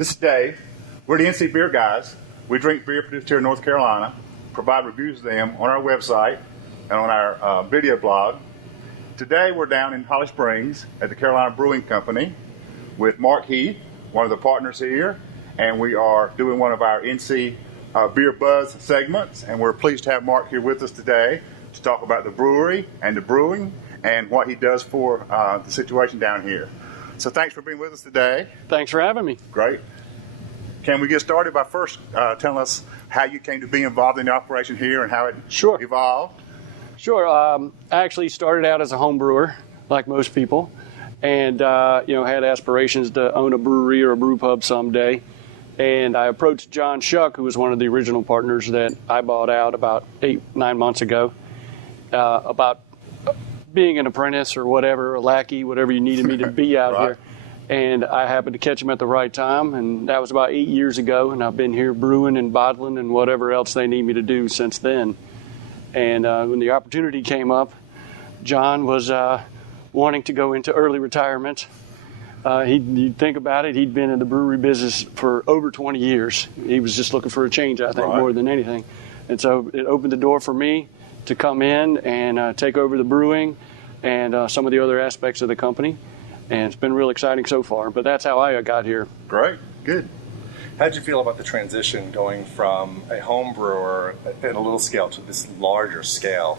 This is Dave. We're the NCBeerGuys. We drink beer produced here in North Carolina, provide reviews of them on our website and on our video blog. Today we're down in Holly Springs at the Carolina Brewing Company with Mark Heath, one of the partners here, and we are doing one of our NC Beer Buzz segments, and we're pleased to have Mark here with us today to talk about the brewery and the brewing and what he does for the situation down here. So thanks for being with us today. Thanks for having me. Great. Can we get started by first telling us how you came to be involved in the operation here and how it evolved? Sure. I actually started out as a home brewer, like most people, and had aspirations to own a brewery or a brew pub someday. And I approached John Shuck, who was one of the original partners that I bought out about 8-9 months ago, about being an apprentice or whatever, a lackey, whatever you needed me to be out Right. here. And I happened to catch him at the right time, and that was about 8 years ago, and I've been here brewing and bottling and whatever else they need me to do since then. And when the opportunity came up, John was wanting to go into early retirement. You'd think about it, he'd been in the brewery business for over 20 years. He was just looking for a change, I think, Right. more than anything. And so it opened the door for me to come in and take over the brewing and some of the other aspects of the company. And it's been real exciting so far, but that's how I got here. Great. Good. How did you feel about the transition going from a home brewer at a little scale to this larger scale?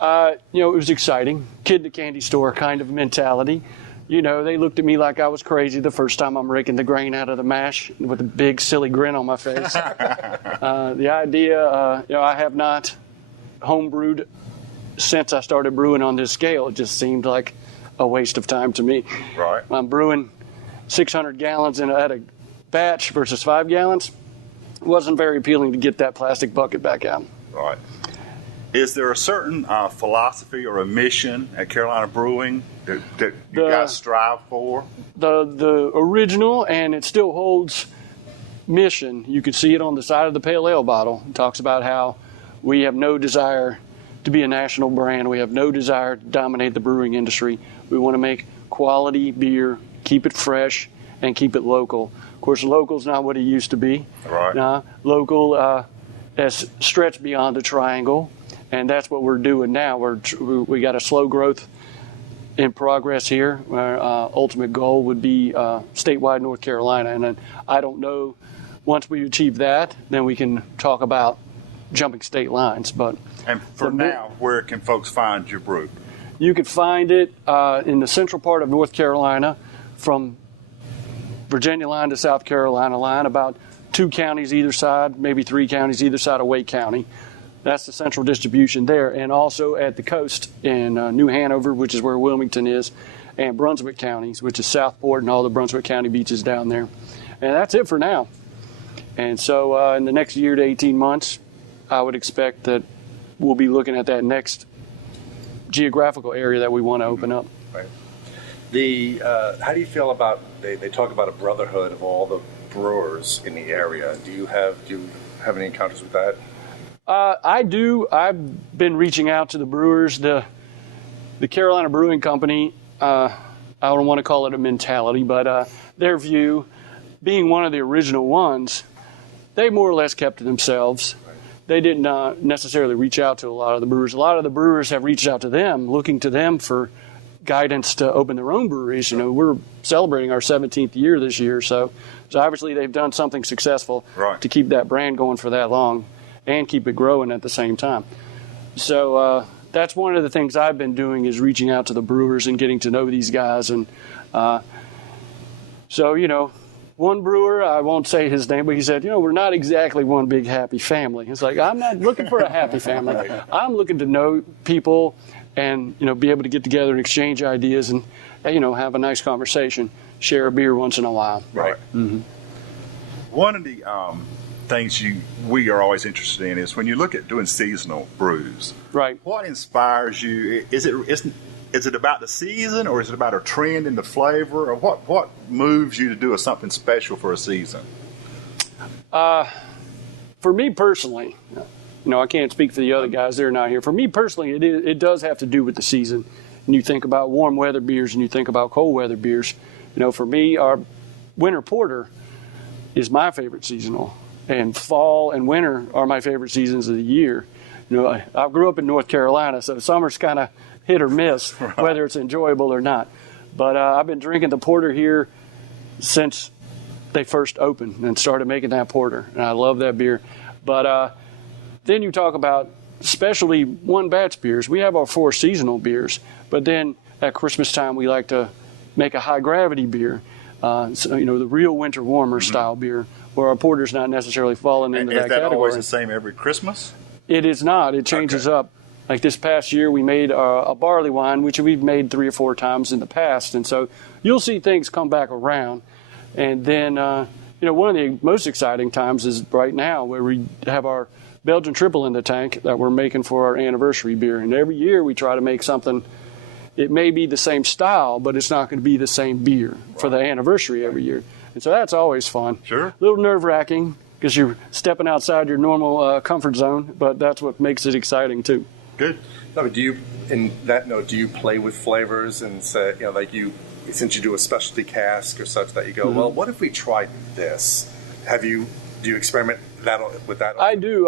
It was exciting. Kid in the candy store kind of mentality. They looked at me like I was crazy the first time I'm raking the grain out of the mash with a big, silly grin on my face. The idea, I have not homebrewed since I started brewing on this scale. It just seemed like a waste of time to me. Right. I'm brewing 600 gallons at a batch versus 5 gallons. It wasn't very appealing to get that plastic bucket back out. Right. Is there a certain philosophy or a mission at Carolina Brewing that you guys strive for? The original, and it still holds, mission, you could see it on the side of the pale ale bottle. It talks about how we have no desire to be a national brand. We have no desire to dominate the brewing industry. We want to make quality beer, keep it fresh, and keep it local. Of course, local's not what it used to be. Right. Local has stretched beyond the triangle, and that's what we're doing now. We got a slow growth in progress here. Our ultimate goal would be statewide North Carolina, and then I don't know, once we achieve that, then we can talk about jumping state lines. But And for now, where can folks find your brew? you could find it in the central part of North Carolina, from Virginia line to South Carolina line, about 2 counties either side, maybe 3 counties either side of Wake County. That's the central distribution there. And also at the coast in New Hanover, which is where Wilmington is, and Brunswick counties, which is Southport and all the Brunswick County beaches down there. And that's it for now. And so in the next year to 18 months, I would expect that we'll be looking at that next geographical area that we want to open up. Right. How do you feel about, they talk about a brotherhood of all the brewers in the area. Do you have any encounters with that? I do. I've been reaching out to the brewers. The Carolina Brewing Company, I don't want to call it a mentality, but their view, being one of the original ones, they more or less kept to themselves. They did not necessarily reach out to a lot of the brewers. A lot of the brewers have reached out to them, looking to them for guidance to open their own breweries. We're celebrating our 17th year this year, so obviously they've done something successful to keep that brand going for that long and keep it growing at the same time. So that's one of the things I've been doing, is reaching out to the brewers and getting to know these guys. And one brewer, I won't say his name, but he said, we're not exactly one big happy family. It's like, I'm not looking for a happy family. I'm looking to know people and, be able to get together and exchange ideas and, have a nice conversation, share a beer once in a while. Right. Mm-hmm. One of the things we are always interested in is when you look at doing seasonal brews. Right. What inspires you? Is it about the season, or is it about a trend in the flavor, or what moves you to do something special for a season? For me personally, I can't speak for the other guys, they're not here. For me personally, it does have to do with the season. And you think about warm weather beers and you think about cold weather beers. For me, our winter porter is my favorite seasonal, and fall and winter are my favorite seasons of the year. You know, I grew up in North Carolina, so summer's kind of hit or miss, right. whether it's enjoyable or not. But I've been drinking the porter here since they first opened and started making that porter, and I love that beer. But then you talk about specialty one batch beers. We have our 4 seasonal beers, but then at Christmas time we like to make a high gravity beer. So, you know, the real winter warmer style beer, where our porter's not necessarily falling into that category. Is that always the same every Christmas? It is not. It changes up. Like this past year, we made a barley wine, which we've made 3 or 4 times in the past, and so you'll see things come back around. And then, you know, one of the most exciting times is right now, where we have our Belgian triple in the tank that we're making for our anniversary beer. And every year we try to make something. It may be the same style, but it's not going to be the same beer for the anniversary every year. And so that's always fun. Sure. A little nerve-wracking because you're stepping outside your normal comfort zone, but that's what makes it exciting too. Good. No, but do you, in that note, do you play with flavors and say, you know, like since you do a specialty cask or such, that you go, well, what if we tried this? Do you experiment with that? I do.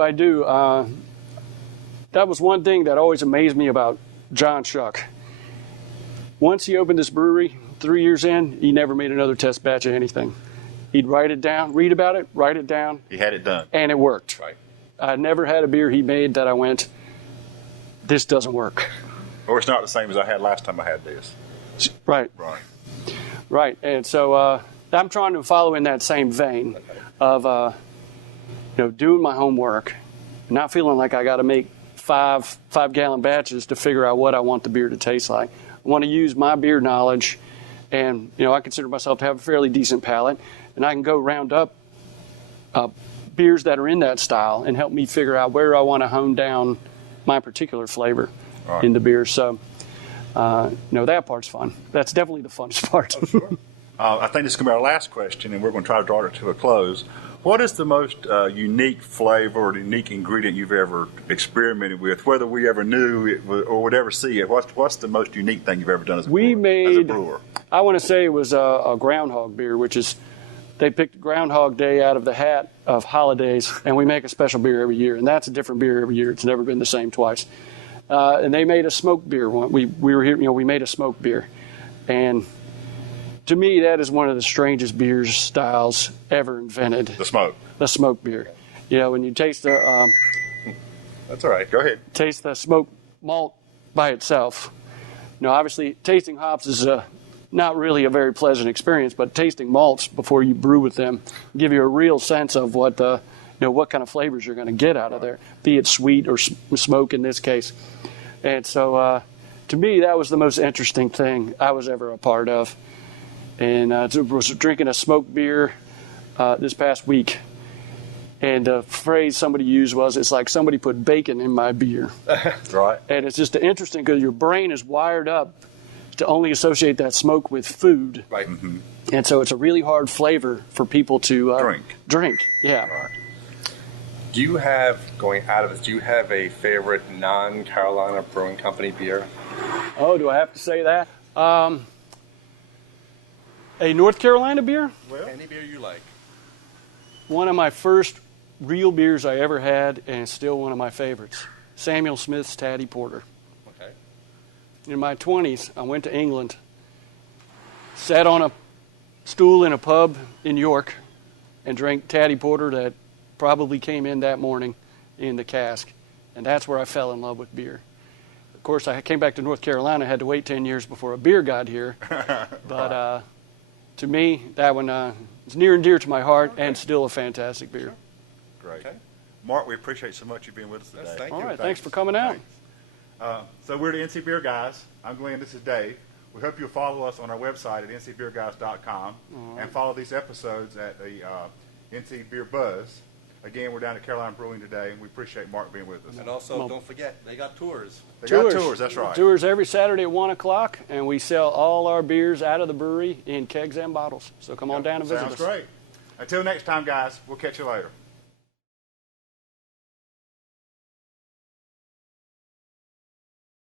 That was one thing that always amazed me about John Shuck. Once he opened this brewery, 3 years in, he never made another test batch of anything. He'd write it down, read about it, write it down. He had it done. And it worked. Right. I never had a beer he made that I went, this doesn't work. Or it's not the same as I had last time I had this. Right. Right. Right. And so I'm trying to follow in that same vein of, you know, doing my homework, not feeling like I got to make 5-gallon batches to figure out what I want the beer to taste like. I want to use my beer knowledge, and, you know, I consider myself to have a fairly decent palate, and I can go round up beers that are in that style and help me figure out where I want to hone down my particular flavor in the beer. So, you know, that part's fun. That's definitely the funnest part. Oh, sure. I think this is going to be our last question, and we're going to try to draw it to a close. What is the most unique flavor or unique ingredient you've ever experimented with, whether we ever knew it or would ever see it? What's the most unique thing you've ever done as a brewer? I want to say it was a groundhog beer, which is they picked Groundhog Day out of the hat of holidays, and we make a special beer every year, and that's a different beer every year. It's never been the same twice. And they made a smoked beer. We were here, you know, we made a smoked beer, and to me, that is one of the strangest beer styles ever invented. The smoke beer. You know, when you taste the... That's all right. Go ahead. Taste the smoked malt by itself. You know, obviously, tasting hops is not really a very pleasant experience, but tasting malts before you brew with them give you a real sense of what what kind of flavors you're going to get out of there, be it sweet or smoke in this case. And so, to me, that was the most interesting thing I was ever a part of. And I was drinking a smoked beer this past week, and the phrase somebody used was, it's like somebody put bacon in my beer. Right. And it's just interesting because your brain is wired up to only associate that smoke with food. Right. Mm-hmm. And so it's a really hard flavor for people to drink. Yeah. Right. Do you have, going out of this, do you have a favorite non-Carolina Brewing Company beer? Oh, do I have to say that? A North Carolina beer? Well, any beer you like. One of my first real beers I ever had, and it's still one of my favorites. Samuel Smith's Taddy Porter. Okay. In my 20s, I went to England, sat on a stool in a pub in York, and drank Taddy Porter that probably came in that morning in the cask. And that's where I fell in love with beer. Of course, I came back to North Carolina, had to wait 10 years before a beer got here. But to me, that one is near and dear to my heart, and still a fantastic beer. Great. Okay. Mark, we appreciate so much you being with us today. Yes, thank All you. right, thanks for coming out. So we're the NC Beer Guys. I'm Glenn. This is Dave. We hope you'll follow us on our website at ncbeerguys.com and follow these episodes at the NC Beer Buzz. Again, we're down at Carolina Brewing today, and we appreciate Mark being with us. And also, don't forget, they got tours. They got tours, that's right. Tours every Saturday at 1 o'clock, and we sell all our beers out of the brewery in kegs and bottles. So come on down and visit us. Sounds great. Until next time, guys, we'll catch you later.